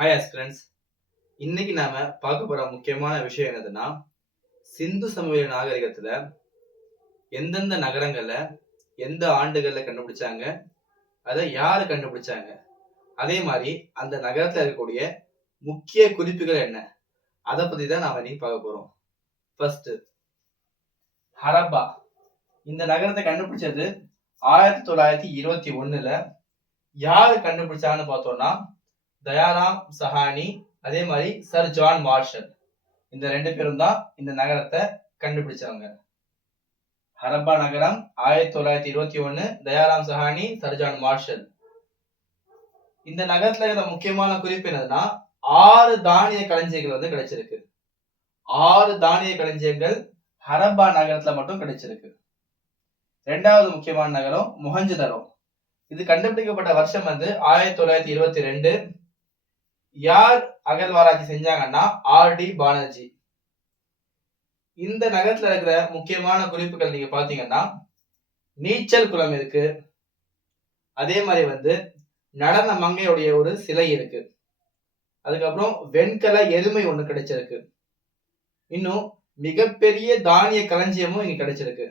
Hi friends இன்னைக்கு நாம பார்க்க போற முக்கியமான விஷயம் என்னதுன்னா சிந்து சமவெளி நாகரிகத்துல எந்தெந்த நகரங்கள்ல எந்த ஆண்டுகள்ல கண்டுபிடிச்சாங்க அதை யாரு கண்டுபிடிச்சாங்க? அதே மாதிரி அந்த நகரத்துல இருக்கக்கூடிய முக்கிய குறிப்புகள் என்ன? அதை பத்தி தான் நாம இன்னைக்கு பார்க்க போறோம். ஃபர்ஸ்ட் ஹரப்பா. இந்த நகரத்தை கண்டுபிடிச்சது ஆயிரத்தி தொள்ளாயிரத்தி இருபத்தி ஒண்ணுல யாரு கண்டுபிடிச்சாங்கன்னு பார்த்தோம்னா தயாராம் சஹானி அதே மாதிரி சர் ஜான் மார்ஷல். இந்த ரெண்டு பேரும் தான் இந்த நகரத்தை கண்டுபிடிச்சாங்க ஹரப்பா நகரம் ஆயிரத்தி தொள்ளாயிரத்தி இருபத்தி ஒண்ணு Dayaram Sahni sir John Marshall. இந்த நகரத்துல இருக்கிற முக்கியமான குறிப்பு என்னதுன்னா ஆறு தானிய களஞ்சியங்கள் வந்து கிடைச்சிருக்கு. ஆறு தானிய களஞ்சியங்கள் ஹரப்பா நகரத்துல மட்டும் கிடைச்சிருக்கு. ரெண்டாவது முக்கியமான நகரம் முகஞ்சதரோ இது கண்டுபிடிக்கப்பட்ட வருஷம் வந்து ஆயிரத்தி தொள்ளாயிரத்தி இருபத்தி ரெண்டு யார் அகழ்வாராய்ச்சி செஞ்சாங்கன்னா ஆர் டி பானர்ஜி. இந்த நகரத்துல இருக்கிற முக்கியமான குறிப்புகள் நீங்க பாத்தீங்கன்னா நீச்சல் குளம் இருக்கு. அதே மாதிரி வந்து நடன மங்கையுடைய ஒரு சிலை இருக்கு. அதுக்கப்புறம் வெண்கல எருமை ஒண்ணு கிடைச்சிருக்கு. இன்னும் மிகப்பெரிய தானிய களஞ்சியமும் இங்க கிடைச்சிருக்கு.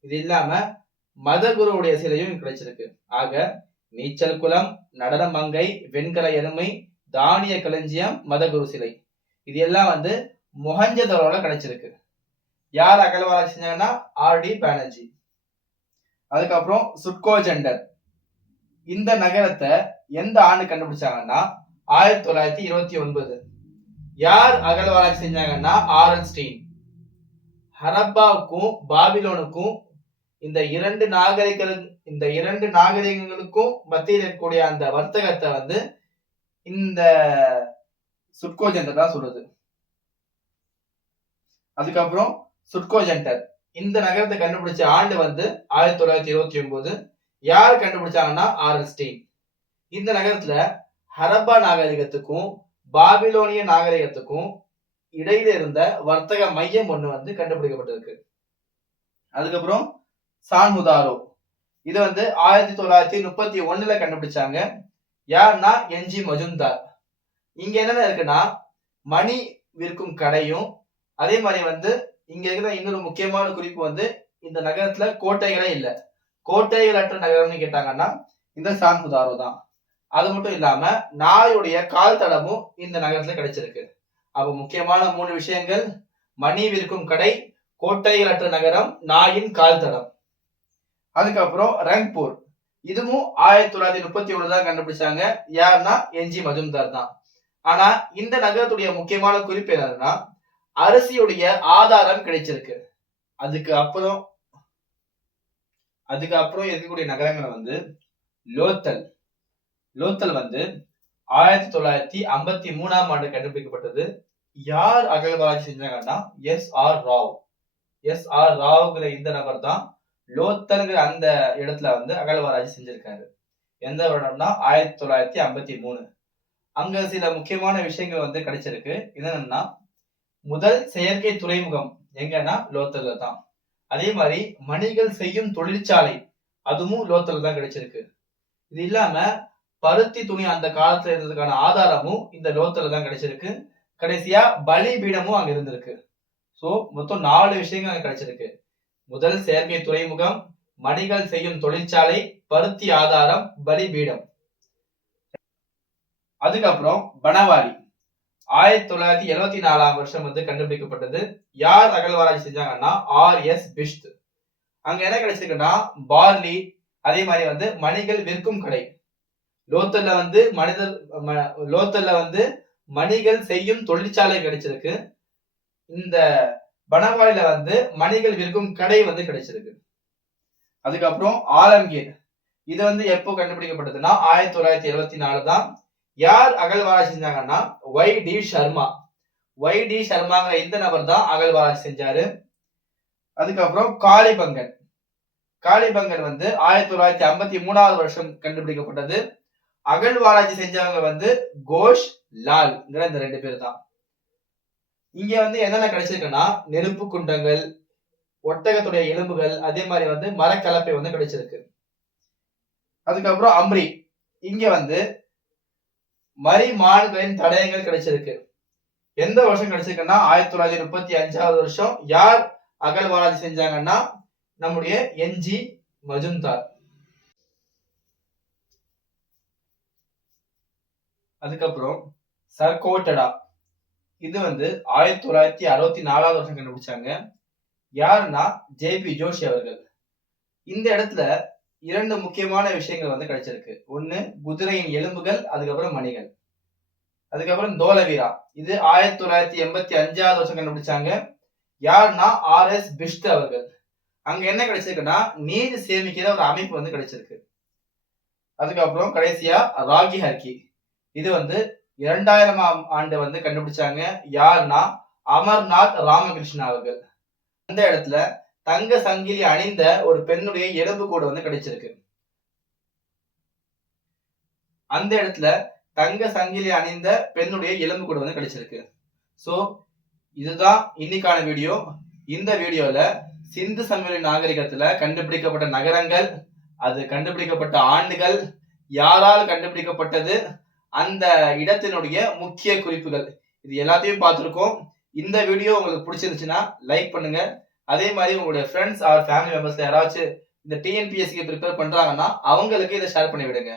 இது இல்லாம மதகுருவுடைய சிலையும் இங்க கிடைச்சிருக்கு. ஆக நீச்சல் குளம் நடன மங்கை வெண்கல எருமை தானிய களஞ்சியம் மதகுரு சிலை. இது எல்லாம் வந்து மொஹஞ்சதரோட கிடைச்சிருக்கு. யார் அகழ்வாராய்ச்சி செஞ்சாங்கன்னா ஆர் டி பானர்ஜி. அதுக்கப்புறம் சுட்கோ ஜெண்டர் இந்த நகரத்தை எந்த ஆண்டு கண்டுபிடிச்சாங்கன்னா ஆயிரத்தி தொள்ளாயிரத்தி இருபத்தி ஒன்பது. யார் அகழ்வாராய்ச்சி செஞ்சாங்கன்னா ஆரல் ஸ்டீன். ஹரப்பாவுக்கும் பாபிலோனுக்கும் இந்த இரண்டு நாகரிக இந்த இரண்டு நாகரிகங்களுக்கும் மத்தியில் இருக்கக்கூடிய அந்த வர்த்தகத்தை வந்து இந்த சுட்கோ ஜெண்டர் தான் சொல்லுது அதுக்கப்புறம் சுட்கோ ஜெண்டர் இந்த நகரத்தை கண்டுபிடிச்ச ஆண்டு வந்து ஆயிரத்தி தொள்ளாயிரத்தி இருபத்தி ஒன்பது. யார் கண்டுபிடிச்சாங்கன்னா ஆர்ஸ்டீன் இந்த நகரத்துல ஹரப்பா நாகரிகத்துக்கும் பாபிலோனிய நாகரிகத்துக்கும் இடையில இருந்த வர்த்தக மையம் ஒண்ணு வந்து கண்டுபிடிக்கப்பட்டிருக்கு. அதுக்கப்புறம் சான்முதாரோ இது வந்து ஆயிரத்தி தொள்ளாயிரத்தி முப்பத்தி ஒண்ணுல கண்டுபிடிச்சாங்க. யார்னா என்ஜி மஜும்தார். இங்க என்னென்ன இருக்குன்னா மணி விற்கும் கடையும் அதே மாதிரி வந்து இங்க இருக்கிற இன்னொரு முக்கியமான குறிப்பு வந்து இந்த நகரத்துல கோட்டைகளே இல்ல. கோட்டைகள் அற்ற நகரம்னு கேட்டாங்கன்னா இந்த சான்ஹுதாரோ தான். அது மட்டும் இல்லாம நாயுடைய கால் தடமும் இந்த நகரத்துல கிடைச்சிருக்கு. அப்ப முக்கியமான மூணு விஷயங்கள் மணி விற்கும் கடை கோட்டைகள் அற்ற நகரம் நாயின் கால் தடம். அதுக்கப்புறம் ரங்பூர். இதுவும் ஆயிரத்தி தொள்ளாயிரத்தி முப்பத்தி ஒண்ணு தான் கண்டுபிடிச்சாங்க. யாருன்னா என்ஜி மஜும்தார் தான். ஆனா இந்த நகரத்துடைய முக்கியமான குறிப்பு என்னன்னா அரிசியுடைய ஆதாரம் கிடைச்சிருக்கு. அதுக்கு அப்புறம் அதுக்கு அப்புறம் இருக்கக்கூடிய நகரங்கள் வந்து லோத்தல். லோத்தல் வந்து ஆயிரத்தி தொள்ளாயிரத்தி ஐம்பத்தி மூணாம் ஆண்டு கண்டுபிடிக்கப்பட்டது. யார் அகழ்வாராய்ச்சி செஞ்சாங்கன்னா S R Rao. S R ராவ்ங்கிற இந்த நபர் தான் லோத்தருங்கிற அந்த இடத்துல வந்து அகழ்வாராய்ச்சி செஞ்சிருக்காரு. எந்த வருடம்னா ஆயிரத்தி தொள்ளாயிரத்தி ஐம்பத்தி மூணு. அங்க சில முக்கியமான விஷயங்கள் வந்து கிடைச்சிருக்கு. என்னன்னா முதல் செயற்கை துறைமுகம் எங்கன்னா லோத்தல்ல தான். அதே மாதிரி மணிகள் செய்யும் தொழிற்சாலை அதுவும் லோத்தர்ல தான் கிடைச்சிருக்கு. இது இல்லாம பருத்தி துணி அந்த காலத்துல இருந்ததுக்கான ஆதாரமும் இந்த லோத்தல்ல தான் கிடைச்சிருக்கு. கடைசியா பலி பீடமும் அங்க இருந்திருக்கு. சோ மொத்தம் நாலு விஷயங்கள் அங்க கிடைச்சிருக்கு. முதல் செயற்கை துறைமுகம் மணிகள் செய்யும் தொழிற்சாலை பருத்தி ஆதாரம் பலிபீடம். அதுக்கப்புறம் பனவாரி. ஆயிரத்தி தொள்ளாயிரத்தி எழுவத்தி நாலாம் வருஷம் வந்து கண்டுபிடிக்கப்பட்டது. யார் அகழ்வாராய்ச்சி செஞ்சாங்கன்னா ஆர் எஸ் பிஷ்த் அங்க என்ன கிடைச்சிருக்குன்னா பார்லி அதே மாதிரி வந்து மணிகள் விற்கும் கடை. லோத்தல்ல வந்து மனிதர் லோத்தல்ல வந்து மணிகள் செய்யும் தொழிற்சாலை கிடைச்சிருக்கு. இந்த பனவாயில வந்து மணிகள் விற்கும் கடை வந்து கிடைச்சிருக்கு. அதுக்கப்புறம் ஆலம்கீர். இது வந்து எப்போ கண்டுபிடிக்கப்பட்டதுன்னா ஆயிரத்தி தொள்ளாயிரத்தி எழுபத்தி நாலு தான். யார் அகழ்வாராய்ச்சி செஞ்சாங்கன்னா Y D Sharma Y D சர்மாங்கிற இந்த நபர் தான் அகழ்வாராய்ச்சி செஞ்சாரு. அதுக்கப்புறம் காளிபங்கன். காளிபங்கன் வந்து ஆயிரத்தி தொள்ளாயிரத்தி ஐம்பத்தி மூணாவது வருஷம் கண்டுபிடிக்கப்பட்டது. அகழ்வாராய்ச்சி செஞ்சவங்க வந்து கோஷ் லால்ங்கிற இந்த ரெண்டு பேர் தான். இங்க வந்து என்னென்ன கிடைச்சிருக்குன்னா நெருப்பு குண்டங்கள் ஒட்டகத்துடைய எலும்புகள் அதே மாதிரி வந்து மரக்கலப்பை வந்து கிடைச்சிருக்கு. அதுக்கப்புறம் அம்ரி இங்க வந்து மரிமான்களின் தடயங்கள் கிடைச்சிருக்கு. எந்த வருஷம் கிடைச்சிருக்குன்னா ஆயிரத்தி தொள்ளாயிரத்தி முப்பத்தி அஞ்சாவது வருஷம் யார் அகழ்வாராய்ச்சி செஞ்சாங்கன்னா நம்முடைய என்ஜி மஜும்தார். அதுக்கப்புறம் சர்கோட்டடா. இது வந்து ஆயிரத்தி தொள்ளாயிரத்தி அறுபத்தி நாலாவது வருஷம் கண்டுபிடிச்சாங்க. யாருன்னா ஜேபி ஜோஷி அவர்கள். இந்த இடத்துல இரண்டு முக்கியமான விஷயங்கள் வந்து கிடைச்சிருக்கு. ஒண்ணு குதிரையின் எலும்புகள் அதுக்கப்புறம் மணிகள். அதுக்கப்புறம் தோலவீரா. இது ஆயிரத்தி தொள்ளாயிரத்தி எண்பத்தி அஞ்சாவது வருஷம் கண்டுபிடிச்சாங்க. யாருன்னா ஆர் எஸ் பிஷ்ட் அவர்கள். அங்க என்ன கிடைச்சிருக்குன்னா நீர் சேமிக்கிற ஒரு அமைப்பு வந்து கிடைச்சிருக்கு. அதுக்கப்புறம் கடைசியா ராகி ஹர்கி. இது வந்து இரண்டாயிரமாம் ஆண்டு வந்து கண்டுபிடிச்சாங்க யாருன்னா அமர்நாத் ராமகிருஷ்ணா அவர்கள். அந்த இடத்துல தங்க சங்கிலி அணிந்த ஒரு பெண்ணுடைய எலும்பு கூடு வந்து கிடைச்சிருக்கு. அந்த இடத்துல தங்க சங்கிலி அணிந்த பெண்ணுடைய எலும்பு கூடு வந்து கிடைச்சிருக்கு. சோ இதுதான் இன்னைக்கான வீடியோ. இந்த வீடியோல சிந்து சமவெளி நாகரிகத்துல கண்டுபிடிக்கப்பட்ட நகரங்கள் அது கண்டுபிடிக்கப்பட்ட ஆண்டுகள் யாரால் கண்டுபிடிக்கப்பட்டது அந்த இடத்தினுடைய முக்கிய குறிப்புகள். இது எல்லாத்தையும் பார்த்துருக்கோம். இந்த வீடியோ உங்களுக்கு பிடிச்சிருந்துச்சுன்னா லைக் பண்ணுங்க. அதே மாதிரி உங்களுடைய ஃப்ரெண்ட்ஸ் ஆர் ஃபேமிலி மெம்பர்ஸ் யாராச்சும் இந்த டிஎன்பிஎஸ்சிக்கு ப்ரிப்பேர் பண்றாங்கன்னா அவங்களுக்கு இதை ஷேர் பண்ணி விடுங்க